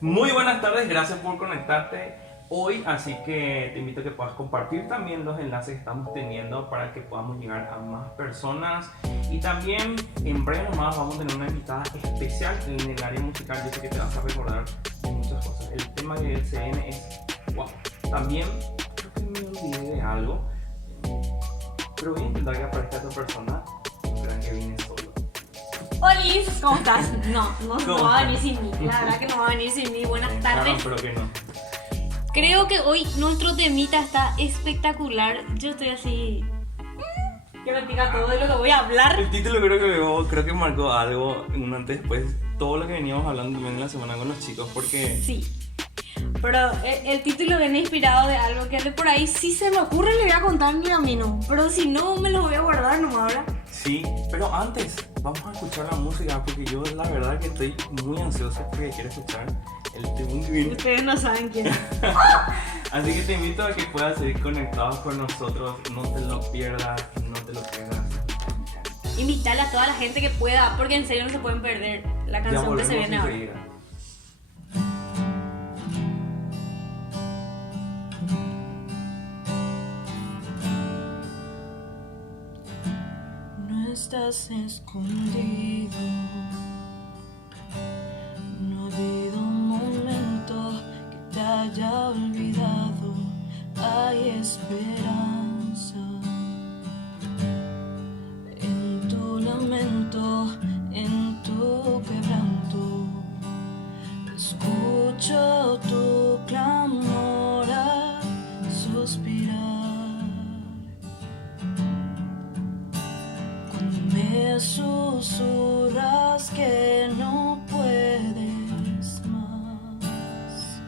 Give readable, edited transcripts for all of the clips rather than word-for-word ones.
Muy buenas tardes, gracias por conectarte hoy, así que te invito a que puedas compartir también los enlaces que estamos teniendo para que podamos llegar a más personas. Y también en breve nomás vamos a tener una invitada especial en el área musical. Yo sé que te vas a recordar de muchas cosas. El tema que se viene es wow. También creo que me olvidé de algo, pero voy a intentar que aparezca otra persona. No crean que viene solo. Olis, ¿cómo estás? No ¿Cómo va a venir estás? sin mí. La verdad que no va a venir sin mí. Buenas tardes. Pero que no. Creo que hoy nuestro temita está espectacular. Yo estoy así. Que me pica todo de lo que voy a hablar. El título creo que marcó algo un antes después, todo lo que veníamos hablando también en la semana con los chicos, porque Sí. Pero el título viene inspirado de algo que de por ahí si se me ocurre le voy a contar mi camino. Pero si no, me lo voy a guardar nomás ahora. sí, pero antes vamos a escuchar la música porque yo la verdad que estoy muy ansioso porque quiero escuchar el tema que viene. Ustedes no saben quién es. Así que te invito a que puedas seguir conectados con nosotros, no te lo pierdas, no te lo pierdas. Invitarle a toda la gente que pueda, porque en serio no se pueden perder la Ya canción que se volvemos viene ahora. enseguida. No estás escondido, no ha habido un momento que te haya olvidado, hay esperanza en tu lamento, en tu quebranto. Escucho tu clamor al suspirar. Me susurras que no puedes más.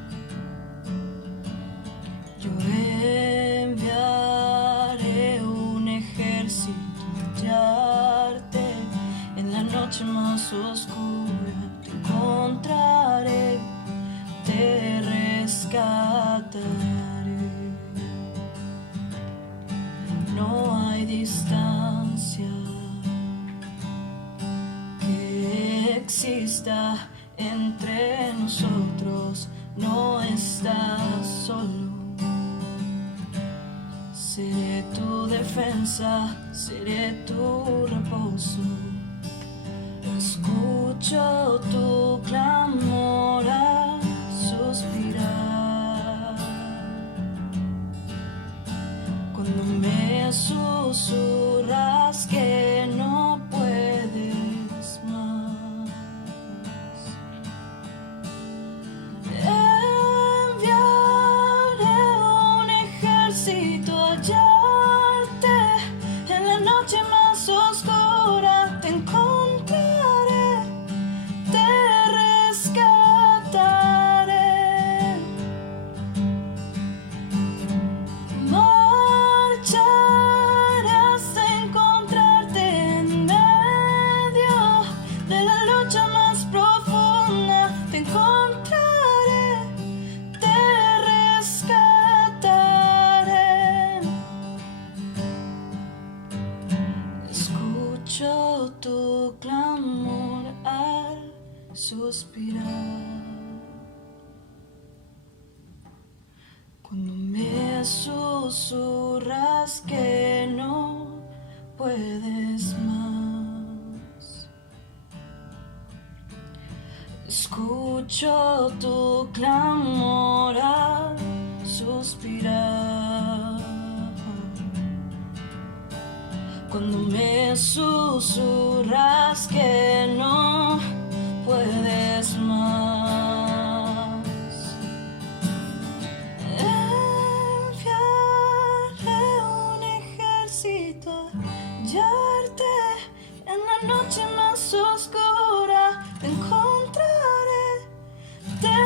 Yo enviaré un ejército a hallarte en la noche más oscura. Te encontraré, te rescataré. No hay distancia exista entre nosotros, no estás solo. Seré tu defensa, seré tu reposo. Escucho tu clamor al suspirar. Cuando me susurras que no puedes más. Enviaré un ejército a hallarte en la noche más oscura. Te encontraré, te rescataré. Marcharé hasta encontrarte en medio de la lucha más profunda. Te encontraré, te rescataré. Escucho tu clamor al suspirar. Cuando me susurras que no puedes más. Escucho tu clamor al suspirar. Cuando me susurras que no puedes más. Enviaré un ejército a hallarte en la noche más oscura. Te encontraré, te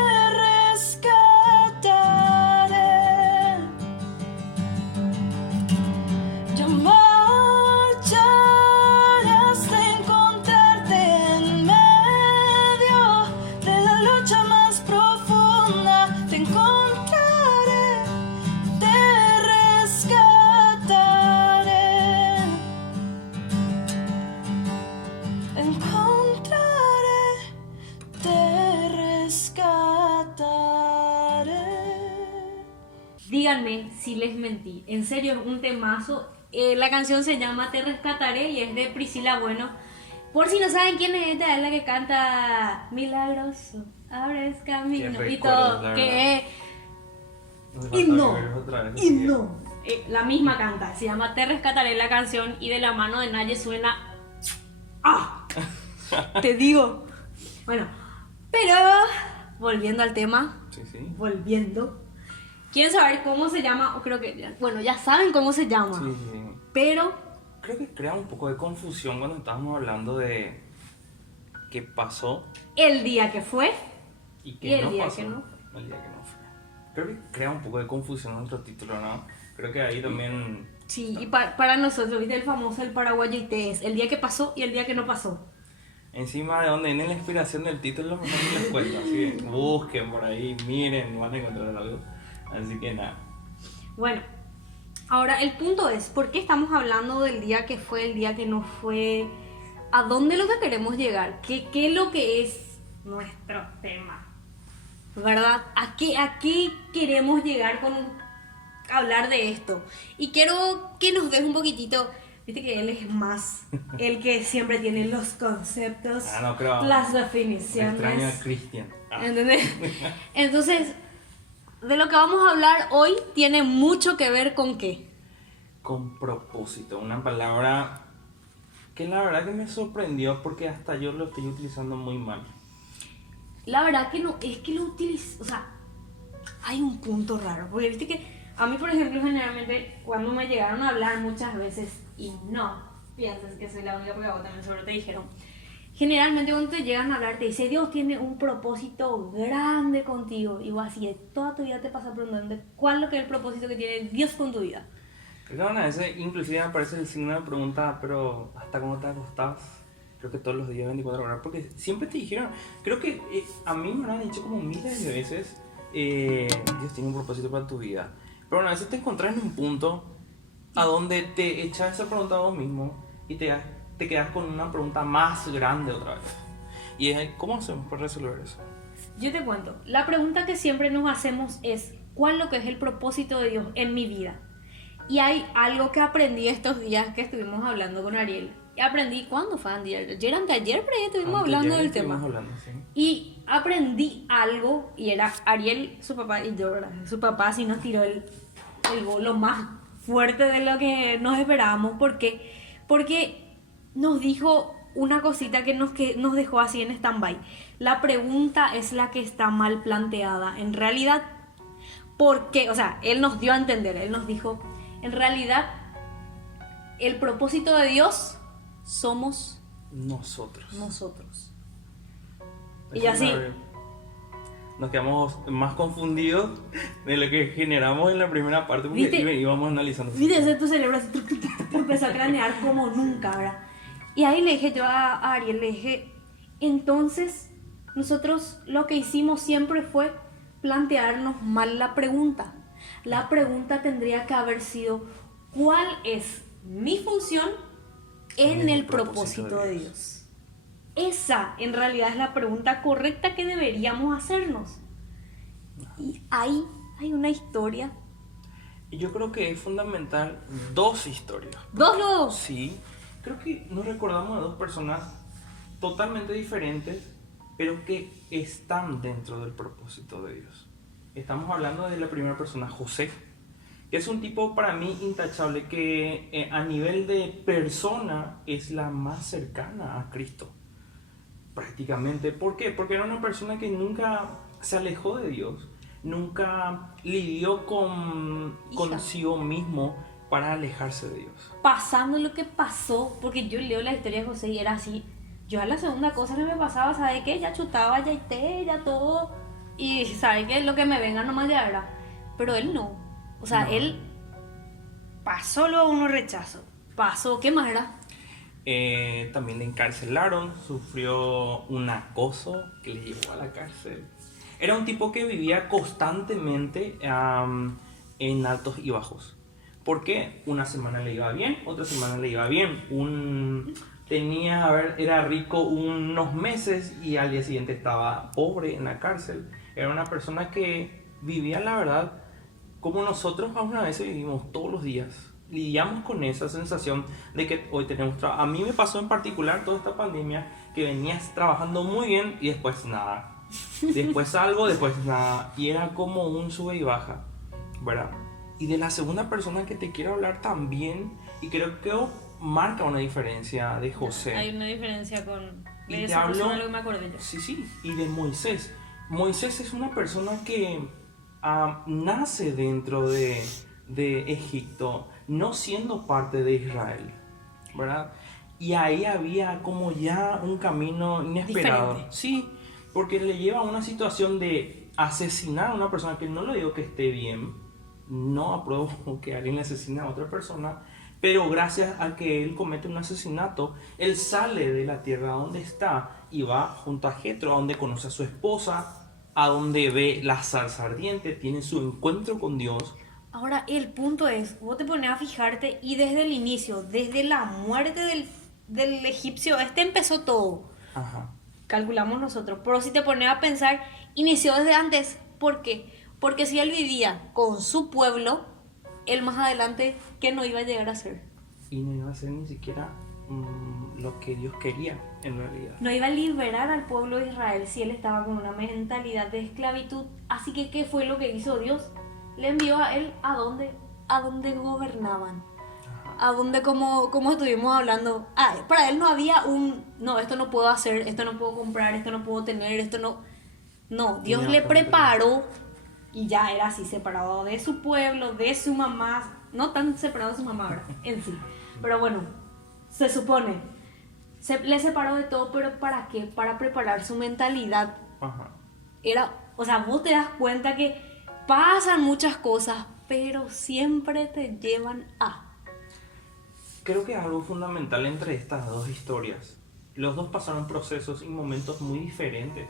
rescataré. Yo marcharé hasta encontrarte en medio de la lucha más profunda. Te encontraré, te rescataré. Encontraré, díganme si les mentí. En serio, es un temazo. La canción se llama Te Rescataré y es de Priscila Bueno. Por si no saben quién es esta, es la que canta Milagroso, abres camino Qué y recuerdos, todo. la Que es No hace falta himno. que veas otra vez, así que- himno. La misma canta, se llama Te Rescataré la canción y de la mano de Naye suena. ¡Ah! Te digo. Bueno, pero volviendo al tema, Sí. volviendo. ¿Quieren saber cómo se llama? O creo que bueno, ya saben cómo se llama. Sí. Pero Creo que crea un poco de confusión cuando estábamos hablando de qué pasó el día que fue y y qué el no día pasó. que no. El día que no fue. Creo que crea un poco de confusión nuestro título, ¿no? Creo que ahí también... Sí, y para nosotros, ¿viste? El famoso, el paraguayite es el día que pasó y el día que no pasó. Encima de donde viene la inspiración del título, mejor ni les cuento. Así que busquen por ahí, miren, van a encontrar algo. Así que nada. Bueno, ahora el punto es, ¿por qué estamos hablando del día que fue, el día que no fue? ¿A dónde es lo que queremos llegar? ¿Qué es lo que es nuestro tema? ¿Verdad? ¿A qué queremos llegar con hablar de esto? Y quiero que nos des un poquitito, viste que él es más el que siempre tiene los conceptos, No creo. las Me extraño a definiciones. Cristian. ¿Entendés? Entonces, de lo que vamos a hablar hoy tiene mucho que ver con qué. Con propósito, una palabra que la verdad que me sorprendió porque hasta yo lo estoy utilizando muy mal. La verdad que no, es que lo utilizo, o sea, hay un punto raro, porque viste que a mí, por ejemplo, generalmente cuando me llegaron a hablar muchas veces, y no piensas que soy la única porque a vos también seguro te dijeron, generalmente cuando te llegan a hablar te dice Dios tiene un propósito grande contigo, y vos así de toda tu vida te pasas preguntando cuál es lo que es el propósito que tiene Dios con tu vida. Creo que a veces inclusive me aparece el signo de pregunta, pero ¿hasta cómo te acostás? Creo que todos los días 24 horas, porque siempre te dijeron, creo que a mí me lo han dicho como miles de veces, Dios tiene un propósito para tu vida. Pero a veces te encontrás en un punto a donde te echas esa pregunta a vos mismo y te quedas con una pregunta más grande otra vez. Y es, ¿cómo hacemos para resolver eso? Yo te cuento, la pregunta que siempre nos hacemos es ¿cuál es lo que es el propósito de Dios en mi vida? Y hay algo que aprendí estos días que estuvimos hablando con Ariel. Y aprendí, ¿cuándo fue ayer? Anteayer, pero ya estuvimos hablando del tema. Hablando, sí. Y aprendí algo, y era Ariel, su papá, y yo, ¿verdad? Su papá sí nos tiró el bolo más fuerte de lo que nos esperábamos. ¿Por qué? Porque nos dijo una cosita que nos dejó así en stand-by. La pregunta es la que está mal planteada. En realidad, ¿por qué? O sea, él nos dio a entender, él nos dijo, en realidad, el propósito de Dios somos nosotros. Y así. Nos quedamos más confundidos de lo que generamos en la primera parte porque ¿Viste? íbamos analizando. Viste, ese tu cerebro así, empezó a cranear como nunca, ¿verdad? Y ahí le dije yo a Ariel, le dije, entonces nosotros lo que hicimos siempre fue plantearnos mal la pregunta. La pregunta tendría que haber sido, ¿cuál es mi función en el propósito de Dios? Esa en realidad es la pregunta correcta que deberíamos hacernos. Y ahí hay una historia. Y yo creo que es fundamental dos historias. Dos. Sí, creo que nos recordamos de dos personas totalmente diferentes, pero que están dentro del propósito de Dios. Estamos hablando de la primera persona, José, que es un tipo para mí intachable, que a nivel de persona es la más cercana a Cristo, prácticamente. ¿Por qué? Porque era una persona que nunca se alejó de Dios, nunca lidió consigo mismo para alejarse de Dios. Pasando lo que pasó, porque yo leo la historia de José y era así, yo a la segunda cosa que me pasaba, ¿sabes qué? Ya chutaba, ya ité, ya todo, y ¿sabes qué? Lo que me venga nomás ya era. Pero él no, o sea, No. él pasó luego uno rechazo, pasó, ¿qué más era? También le encarcelaron, sufrió un acoso que le llevó a la cárcel. Era un tipo que vivía constantemente en altos y bajos. ¿Por qué? Una semana le iba bien, otra semana le iba bien. Era rico unos meses y al día siguiente estaba pobre en la cárcel. Era una persona que vivía, la verdad, como nosotros aún a veces vivimos todos los días, lidiamos con esa sensación de que hoy tenemos trabajo. A mí me pasó en particular toda esta pandemia que venías trabajando muy bien y después nada. Después algo, después nada. Y era como un sube y baja, ¿verdad? Y de la segunda persona que te quiero hablar también, y creo que marca una diferencia de José. Hay una diferencia con... Y De te esa hablo, persona lo que me acordé yo. sí, y de Moisés. Moisés es una persona que nace dentro de Egipto, no siendo parte de Israel, ¿verdad? Y ahí había como ya un camino inesperado. Diferente. Sí, porque le lleva a una situación de asesinar a una persona, que no le digo que esté bien, no apruebo que alguien le asesine a otra persona, pero gracias a que él comete un asesinato, él sale de la tierra donde está y va junto a Jetro, a donde conoce a su esposa, a donde ve la zarza ardiente, tiene su encuentro con Dios. Ahora, el punto es, vos te pones a fijarte y desde el inicio, desde la muerte del egipcio, empezó todo. Ajá. Calculamos nosotros. Pero si te pones a pensar, inició desde antes. ¿Por qué? Porque si él vivía con su pueblo, él más adelante, ¿qué no iba a llegar a ser? Y no iba a ser ni siquiera lo que Dios quería en realidad. No iba a liberar al pueblo de Israel si él estaba con una mentalidad de esclavitud. Así que, ¿qué fue lo que hizo Dios? Le envió a él a donde gobernaban. A donde, como estuvimos hablando, para él no había no, esto no puedo hacer, esto no puedo comprar, esto no puedo tener, esto no. No, Dios le preparó y ya era así, separado de su pueblo, de su mamá, no tan separado de su mamá, ¿verdad? En sí. Pero bueno, se supone, le separó de todo, pero ¿para qué? Para preparar su mentalidad. Ajá. O sea, vos te das cuenta que pasan muchas cosas, pero siempre te llevan a... Creo que es algo fundamental entre estas dos historias. Los dos pasaron procesos y momentos muy diferentes.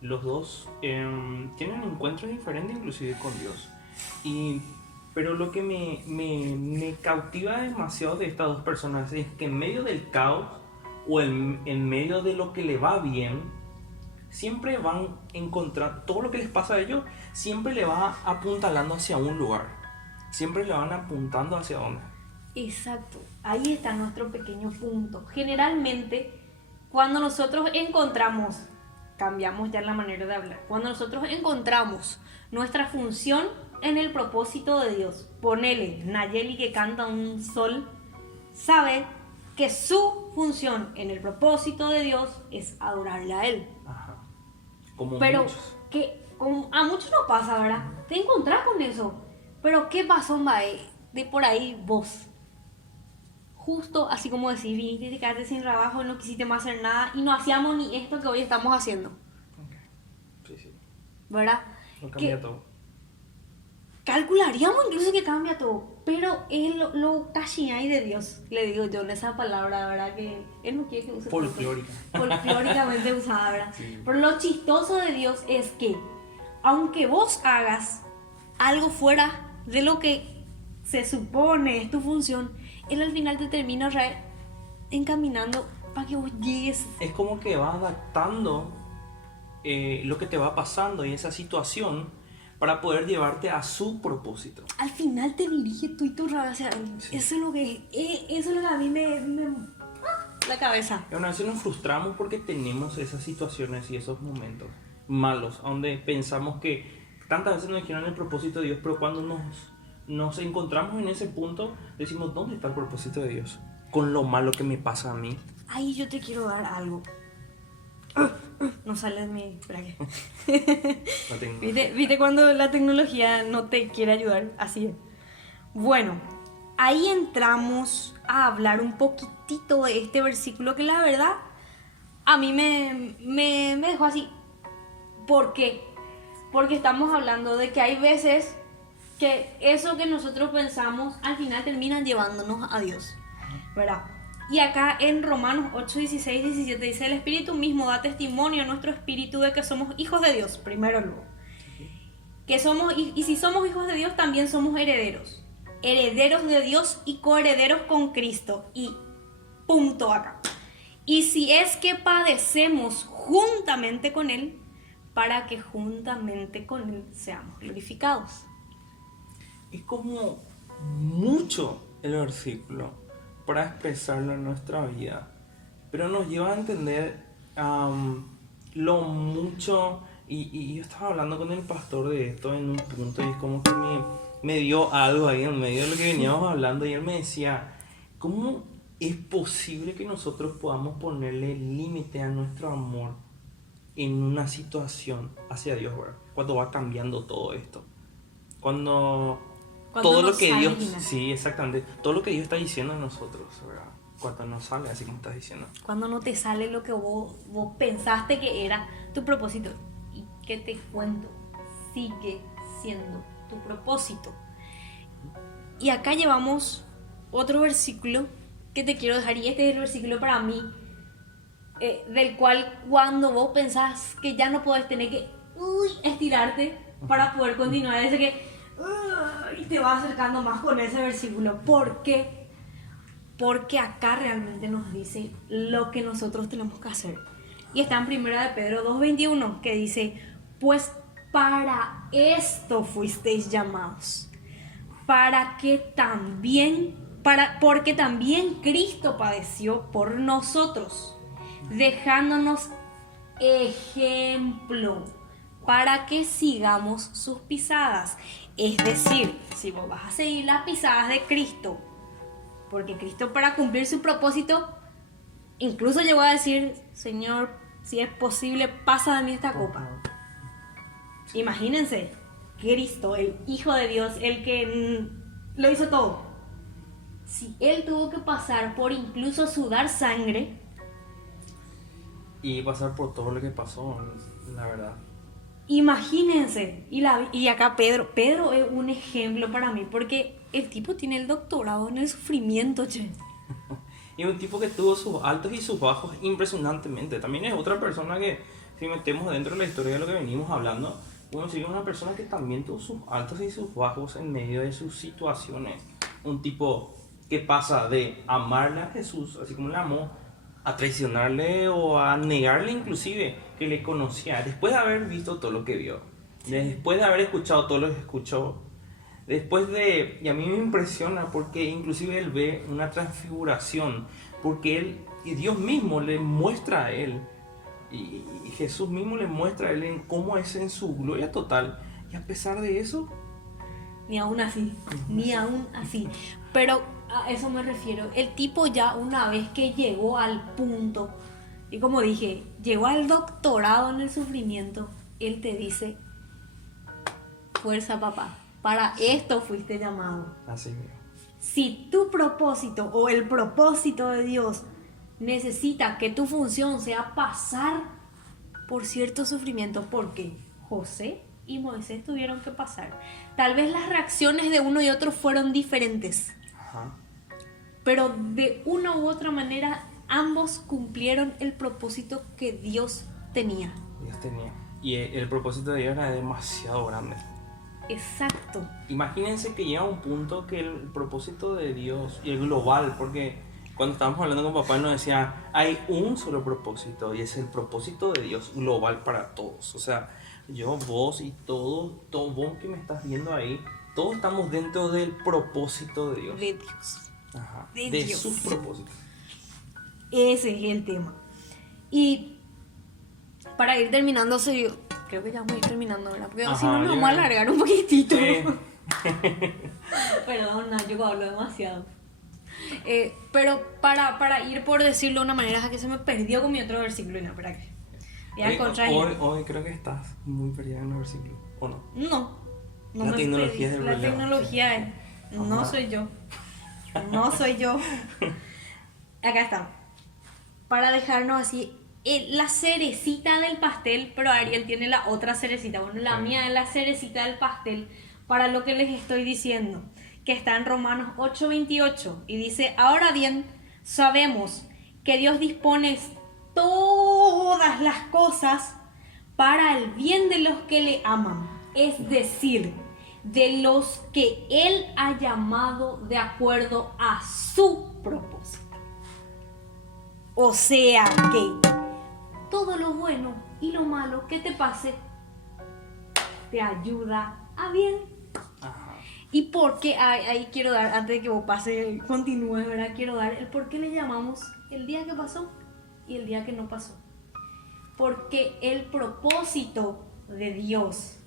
Los dos tienen encuentros diferentes inclusive con Dios. Pero lo que me cautiva demasiado de estas dos personas es que en medio del caos o en medio de lo que le va bien, siempre van a encontrar, todo lo que les pasa a ellos, siempre le va apuntalando hacia un lugar. Siempre le van apuntando hacia dónde. Exacto, ahí está nuestro pequeño punto. Generalmente, cuando nosotros encontramos, cambiamos ya la manera de hablar, cuando nosotros encontramos nuestra función en el propósito de Dios, ponele, Nayeli que canta un sol, sabe que su función en el propósito de Dios es adorarle a Él. Ajá. Como Pero muchos. que a muchos no pasa, ¿verdad? Te encontrás con eso. Pero ¿qué pasó, Mae? De por ahí vos. Justo así como decís, viniste y te quedaste sin trabajo, no quisiste más hacer nada y no hacíamos ni esto que hoy estamos haciendo. Okay. Sí, sí. ¿Verdad? Lo cambia Que todo. calcularíamos incluso que cambia todo. Pero es lo casi hay de Dios, le digo yo en esa palabra, ¿verdad? Que Él no quiere que use Folclórica. folclóricamente usada, ¿verdad? Sí. Pero lo chistoso de Dios es que, aunque vos hagas algo fuera de lo que se supone es tu función, Él al final te termina encaminando para que vos llegues. Es como que va adaptando lo que te va pasando y esa situación para poder llevarte a su propósito. Al final te dirige tú y tu rabia hacia Él. Sí. Eso es lo que a mí me la cabeza. Y una vez nos frustramos porque tenemos esas situaciones y esos momentos malos, donde pensamos que tantas veces nos dijeron el propósito de Dios, pero cuando nos encontramos en ese punto, decimos, ¿dónde está el propósito de Dios? Con lo malo que me pasa a mí. Ahí yo te quiero dar algo. No sale de mi brague. No tengo- ¿Viste cuando la tecnología no te quiere ayudar? Así es. Bueno, ahí entramos a hablar un poquitito de este versículo que la verdad a mí me dejó así. ¿Por qué? Porque estamos hablando de que hay veces que eso que nosotros pensamos al final terminan llevándonos a Dios, ¿verdad? Y acá en Romanos 8, 16, 17 dice: el Espíritu mismo da testimonio a nuestro espíritu de que somos hijos de Dios, primero luego. Que somos, y si somos hijos de Dios, también somos herederos. Herederos de Dios y coherederos con Cristo. Y punto acá. Y si es que padecemos juntamente con Él, para que juntamente con Él seamos glorificados. es como mucho el versículo para expresarlo en nuestra vida, pero nos lleva a entender lo mucho, y yo estaba hablando con el pastor de esto en un punto y es como que me dio algo ahí en medio de lo que veníamos hablando y él me decía, ¿cómo es posible que nosotros podamos ponerle límite a nuestro amor en una situación hacia Dios, ¿verdad? Cuando va cambiando todo esto, cuando todo lo que Dios, sí, exactamente, todo lo que Dios está diciendo a nosotros, ¿verdad? Cuando no sale, así como estás diciendo. Cuando no te sale lo que vos pensaste que era tu propósito. ¿Y qué te cuento? Sigue siendo tu propósito. Y acá llevamos otro versículo que te quiero dejar, y este es el versículo para mí, del cual cuando vos pensás que ya no podés, tener que estirarte para poder continuar, ese que y te vas acercando más con ese versículo. ¿Por qué? Porque acá realmente nos dice lo que nosotros tenemos que hacer. Y está en 1 de Pedro 2:21, que dice, pues para esto fuisteis llamados, porque también Cristo padeció por nosotros, dejándonos ejemplo para que sigamos sus pisadas. Es decir, si vos vas a seguir las pisadas de Cristo, porque Cristo, para cumplir su propósito, incluso llegó a decir, Señor, si es posible, pasa de mí esta copa. Imagínense, Cristo, el Hijo de Dios, el que lo hizo todo. Si Él tuvo que pasar por incluso sudar sangre. Y pasar por todo lo que pasó, la verdad. Imagínense. Y acá Pedro es un ejemplo para mí, porque el tipo tiene el doctorado en el sufrimiento, che. Y un tipo que tuvo sus altos y sus bajos impresionantemente. También es otra persona que, si metemos dentro de la historia de lo que venimos hablando, uno sigue una persona que también tuvo sus altos y sus bajos en medio de sus situaciones. Un tipo que pasa de amarle a Jesús, así como le amó, a traicionarle o a negarle inclusive que le conocía, después de haber visto todo lo que vio, después de haber escuchado todo lo que escuchó, y a mí me impresiona porque inclusive él ve una transfiguración, porque y Dios mismo le muestra a él, y Jesús mismo le muestra a él en cómo es en su gloria total, y a pesar de eso, ni aún así, pero a eso me refiero. El tipo ya una vez que llegó al punto, y como dije, llegó al doctorado en el sufrimiento, él te dice, fuerza papá, para esto fuiste llamado. Así mismo. Si tu propósito o el propósito de Dios necesita que tu función sea pasar por cierto sufrimiento, porque José y Moisés tuvieron que pasar. Tal vez las reacciones de uno y otro fueron diferentes. Ajá. Pero de una u otra manera ambos cumplieron el propósito que Dios tenía. Y el propósito de Dios era demasiado grande. Exacto. Imagínense que llega un punto que el propósito de Dios y el global, porque cuando estábamos hablando con papá nos decía, hay un solo propósito y es el propósito de Dios global para todos. O sea, yo, vos y todo vos que me estás viendo ahí, todos estamos dentro del propósito de Dios. De Dios. Ajá, de de Dios. sus propósitos. Ese es el tema. Y para ir terminando, creo que ya vamos a ir terminando, ¿verdad? Porque si no, nos vamos a alargar un poquitito. Sí. Perdón, yo hablo demasiado. Pero para ir por decirlo de una manera, que se me perdió con mi otro versículo. No, espera que. Hoy creo que estás muy perdida en el versículo, ¿o no? No la me tecnología perdí. es La tecnología es. No soy yo. No soy yo. Acá está. Para dejarnos así, la cerecita del pastel, pero Ariel tiene la otra cerecita. Bueno, la mía es la cerecita del pastel para lo que les estoy diciendo, que está en Romanos 8:28 y dice, ahora bien, sabemos que Dios dispone todas las cosas para el bien de los que le aman, es decir, de los que Él ha llamado de acuerdo a su propósito. O sea que todo lo bueno y lo malo que te pase te ayuda a bien. Ajá. ¿Y por qué? Ahí quiero dar, antes de que vos pase, continúes, ¿verdad? Quiero dar el por qué le llamamos el día que pasó y el día que no pasó. Porque el propósito de Dios,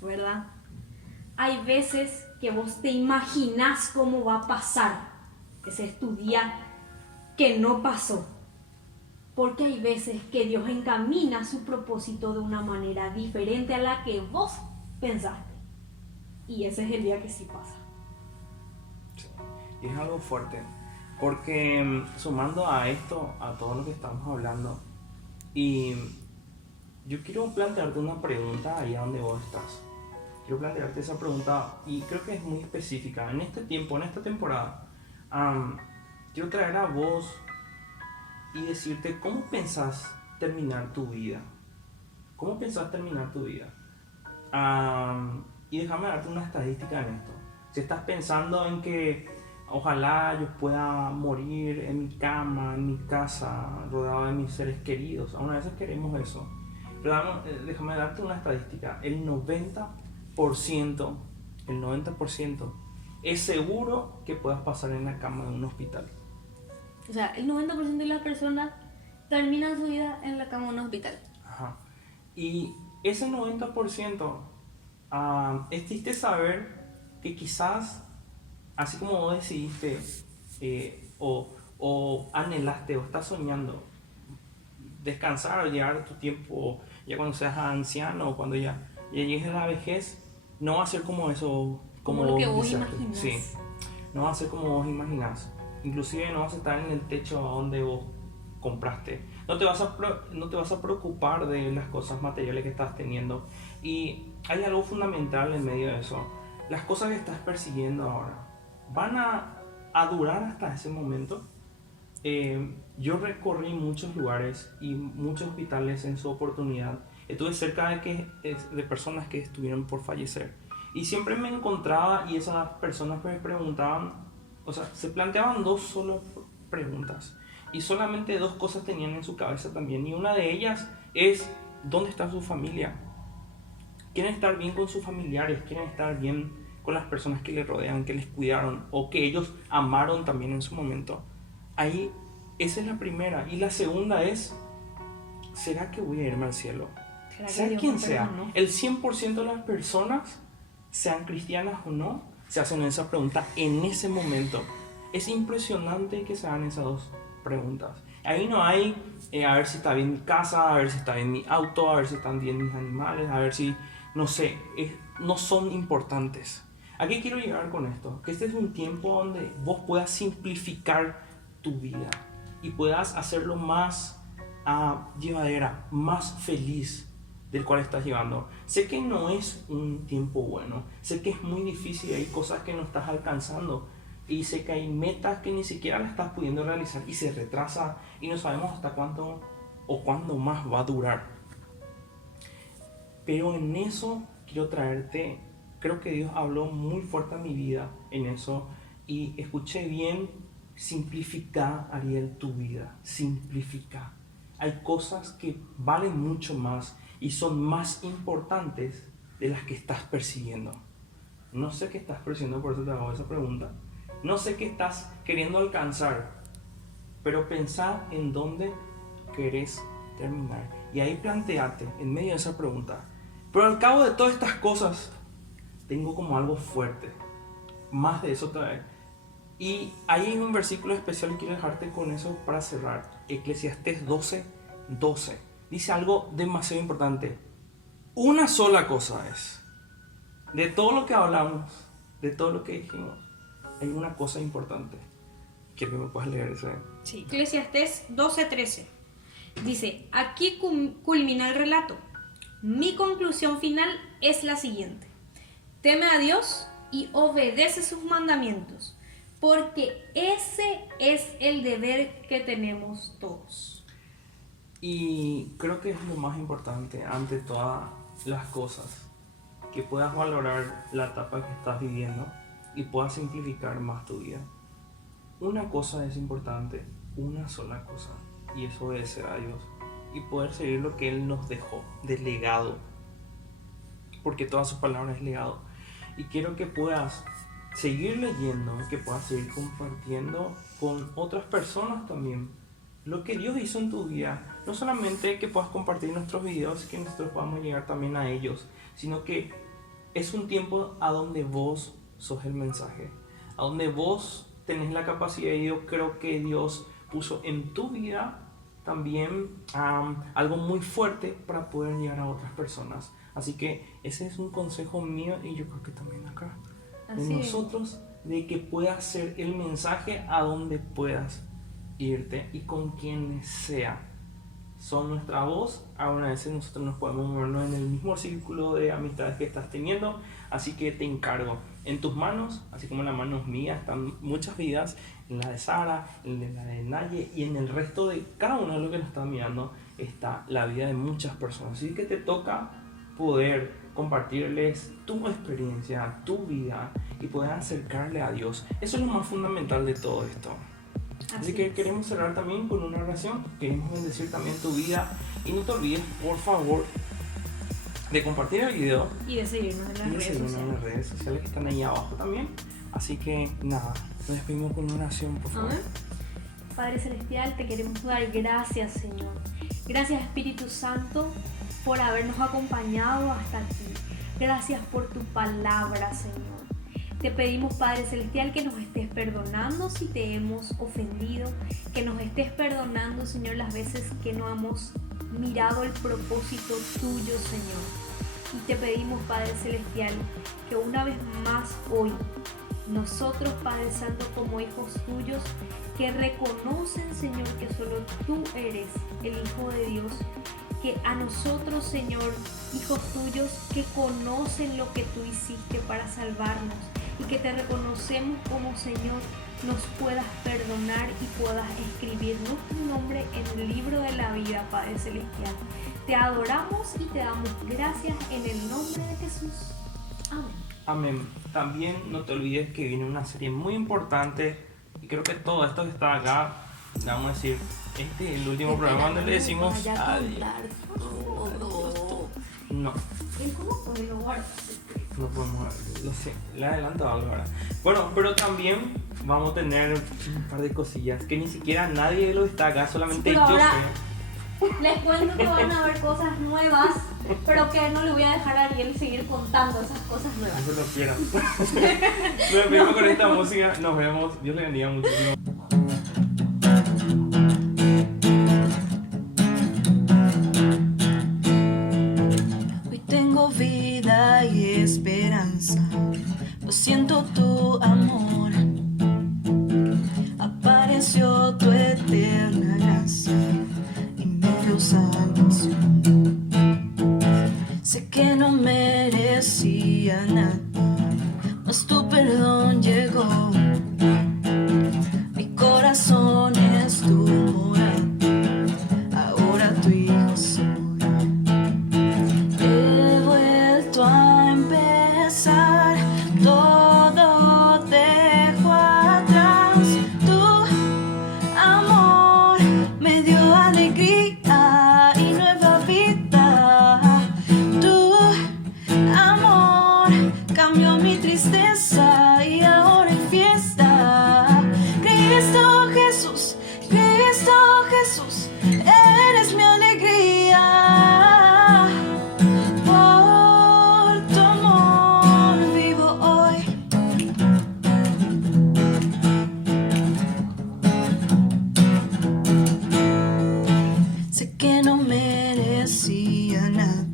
¿verdad? Hay veces que vos te imaginás cómo va a pasar. Ese es tu día que no pasó. Porque hay veces que Dios encamina su propósito de una manera diferente a la que vos pensaste. Y ese es el día que sí pasa. Sí. Y es algo fuerte, porque sumando a esto, a todo lo que estamos hablando, y yo quiero plantearte una pregunta ahí donde vos estás. Quiero plantearte esa pregunta y creo que es muy específica. En este tiempo, en esta temporada, quiero traer a vos y decirte cómo pensás terminar tu vida. ¿Cómo pensás terminar tu vida? Y déjame darte una estadística en esto. Si estás pensando en que ojalá yo pueda morir en mi cama, en mi casa, rodeado de mis seres queridos, aún a veces queremos eso. Pero déjame darte una estadística. El 90% es seguro que puedas pasar en la cama de un hospital. O sea, el 90% de las personas terminan su vida en la cama de un hospital. Ajá. Y ese 90%, es triste saber que quizás, así como vos decidiste o anhelaste o estás soñando descansar o llegar a tu tiempo, ya cuando seas anciano o cuando ya llegues a la vejez, no va a ser como eso, como lo que vos imaginás. Sí, no va a ser como vos imaginás. Inclusive no vas a estar en el techo donde vos compraste. No te vas a preocupar de las cosas materiales que estás teniendo. Y hay algo fundamental en medio de eso. Las cosas que estás persiguiendo ahora van a durar hasta ese momento. Yo recorrí muchos lugares y muchos hospitales en su oportunidad. Estuve cerca de personas que estuvieron por fallecer. Y siempre me encontraba y esas personas me preguntaban, o sea, se planteaban dos solo preguntas. Y solamente dos cosas tenían en su cabeza también. Y una de ellas es, ¿dónde está su familia? Quieren estar bien con sus familiares, quieren estar bien con las personas que les rodean, que les cuidaron o que ellos amaron también en su momento. Ahí, esa es la primera. Y la segunda es, ¿será que voy a irme al cielo? Sea quien sea, el 100% de las personas, sean cristianas o no, se hacen esa pregunta en ese momento. Es impresionante que se hagan esas dos preguntas. Ahí no hay a ver si está bien mi casa, a ver si está bien mi auto, a ver si están bien mis animales, a ver si, no sé, no son importantes. ¿A qué quiero llegar con esto? Que este es un tiempo donde vos puedas simplificar tu vida y puedas hacerlo más llevadera, más feliz del cual estás llevando. Sé que no es un tiempo bueno, sé que es muy difícil y hay cosas que no estás alcanzando y sé que hay metas que ni siquiera las estás pudiendo realizar y se retrasa y no sabemos hasta cuánto o cuándo más va a durar. Pero en eso quiero traerte, creo que Dios habló muy fuerte a mi vida en eso y escuché bien, simplifica, Ariel, tu vida, simplifica. Hay cosas que valen mucho más y son más importantes de las que estás persiguiendo. No sé qué estás persiguiendo, por eso te hago esa pregunta. No sé qué estás queriendo alcanzar, pero pensá en dónde querés terminar. Y ahí planteate, en medio de esa pregunta, pero al cabo de todas estas cosas, tengo como algo fuerte. Más de eso todavía. Y ahí hay un versículo especial, quiero dejarte con eso para cerrar. Eclesiastés 12:12. Dice algo demasiado importante. Una sola cosa es. De todo lo que hablamos, de todo lo que dijimos, hay una cosa importante. Quiero que me puedas leer eso. Sí, Eclesiastés 12:13. Dice, aquí culmina el relato. Mi conclusión final es la siguiente. Teme a Dios y obedece sus mandamientos, porque ese es el deber que tenemos todos. Y creo que es lo más importante ante todas las cosas, que puedas valorar la etapa que estás viviendo y puedas simplificar más tu vida. Una cosa es importante, una sola cosa, y es obedecer a Dios y poder seguir lo que Él nos dejó de legado, porque toda su palabra es legado. Y quiero que puedas seguir leyendo, que puedas seguir compartiendo con otras personas también lo que Dios hizo en tu vida. No solamente que puedas compartir nuestros videos y que nosotros podamos llegar también a ellos, sino que es un tiempo a donde vos sos el mensaje, a donde vos tenés la capacidad, y yo creo que Dios puso en tu vida también algo muy fuerte para poder llegar a otras personas. Así que ese es un consejo mío, y yo creo que también acá de Así es. nosotros, de que puedas ser el mensaje a donde puedas irte y con quien sea. Son nuestra voz. Aún a veces nosotros nos podemos movernos en el mismo círculo de amistades que estás teniendo. Así que te encargo, en tus manos, así como en las manos mías, están muchas vidas, en la de Sara, en la de Naye y en el resto de cada uno de los que nos están mirando está la vida de muchas personas. Así que te toca poder compartirles tu experiencia, tu vida, y poder acercarle a Dios. Eso es lo más fundamental de todo esto. Así que queremos cerrar también con una oración. Queremos bendecir también tu vida. Y no te olvides, por favor, de compartir el video Y de seguirnos en las y de redes seguirnos en sociales. las redes sociales que están ahí abajo también. Así que nada, nos despedimos con una oración, por favor. Amén. Padre Celestial, te queremos dar gracias, Señor. Gracias, Espíritu Santo, por habernos acompañado hasta aquí. Gracias por tu palabra, Señor. Te pedimos, Padre Celestial, que nos estés perdonando si te hemos ofendido, que nos estés perdonando, Señor, las veces que no hemos mirado el propósito tuyo, Señor. Y te pedimos, Padre Celestial, que una vez más hoy, nosotros, Padre Santo, como hijos tuyos, que reconocen, Señor, que solo tú eres el Hijo de Dios, que a nosotros, Señor, hijos tuyos, que conocen lo que tú hiciste para salvarnos y que te reconocemos como Señor, nos puedas perdonar y puedas escribir nuestro nombre en el libro de la vida, Padre Celestial. Te adoramos y te damos gracias en el nombre de Jesús. Amén. Amén. También no te olvides que viene una serie muy importante, y creo que todo esto que está acá, le vamos a decir, este es el último programa donde le decimos adiós. No, no podemos, lo sé, le adelanto algo ahora. Bueno, pero también vamos a tener un par de cosillas que ni siquiera nadie lo está acá, solamente Sí, pero yo ahora- sé. Les cuento que van a haber cosas nuevas, pero que no le voy a dejar a Ariel seguir contando esas cosas nuevas. Eso lo quieran. Nos despedimos con esta música, nos vemos, Dios le bendiga muchísimo. Hoy tengo vida y esperanza, lo siento tu amor, apareció tu eterna gracia y me dio salvación. Sé que no merecía nada, mas tu perdón llegó, mi corazón es tu morada, ahora tu hijo soy. He vuelto a empezar, todo dejo atrás. Tu amor me dio alegría y nueva vida. Tu amor cambió mi tristeza y ahora hay fiesta. Cristo Jesús, Cristo Jesús, eres mi alegría. Por tu amor vivo hoy. Sé que no merecía nada,